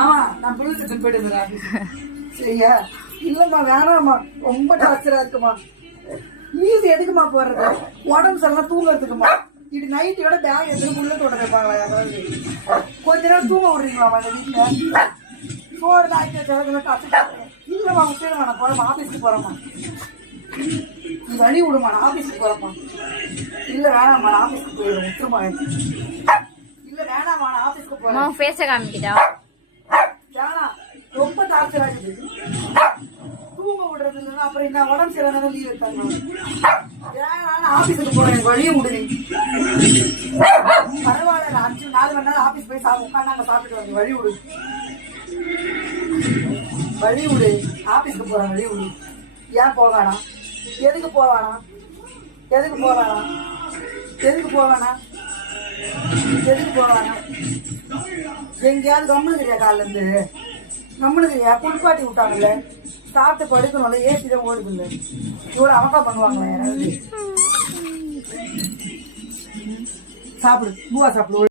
ஆமா நான் புரிஞ்சு போயிட்டு சரியா இல்லம்மா வேணாம்மா ரொம்ப டார்ச்சரா இருக்குமா மீது எதுக்குமா போடுறது உடம்பு சரிலாம் தூங்குறதுக்குமா இது நைட்டோட பேக் எடுத்து உள்ள தொட வைப்பாங்களா யாராவது கொஞ்ச நேரம் தூங்க விடுறீங்களாமா அந்த வீட்டுல சோறு நாய்க்கு இல்லம்மா முக்கியமா நான் போறேன் ஆபீஸ்க்கு போறேம்மா நீ வழி விடுமா நான் ஆபீஸ்க்கு போறேம்மா இல்ல வேணாம்மா நான் ஆபீஸ்க்கு போயிடுறேன் முக்கியமா இல்ல வேணாம்மா நான் ஆபீஸ்க்கு போறேன் பேச காமிக்கிட்டா வேணாம் ரொம்ப டார்ச்சரா இருக்குது தூங்க விடுறது இல்லைன்னா அப்புறம் என்ன உடம்பு சரியான லீவ் எடுத்தாங்க ஏன் ஆபீஸுக்கு போறேன் வழியும் விடுறேன் பரவாயில்ல 4 மணி நேரம் ஆபீஸ் போய் உட்காந்து சாப்பிட்டு வந்து வழி விடு ஆபீஸ்க்கு போறேன் வழி விடு ஏன் போவானா எதுக்கு போவானா எதுக்கு போவானா எதுக்கு போவானா எதுக்கு போவானா எங்கேயாவது கம்முனுக்கிறியா காலில இருந்து கம்முனுக்கிறியா குளிப்பாட்டி விட்டாங்கல்ல சாப்பிட்டு படுக்கணும்ல ஏசி தான் ஓடுது இல்லை இவ்வளவு அவக்கா பண்ணுவாங்க யாராவது சாப்பிடு பூவா சாப்பிடு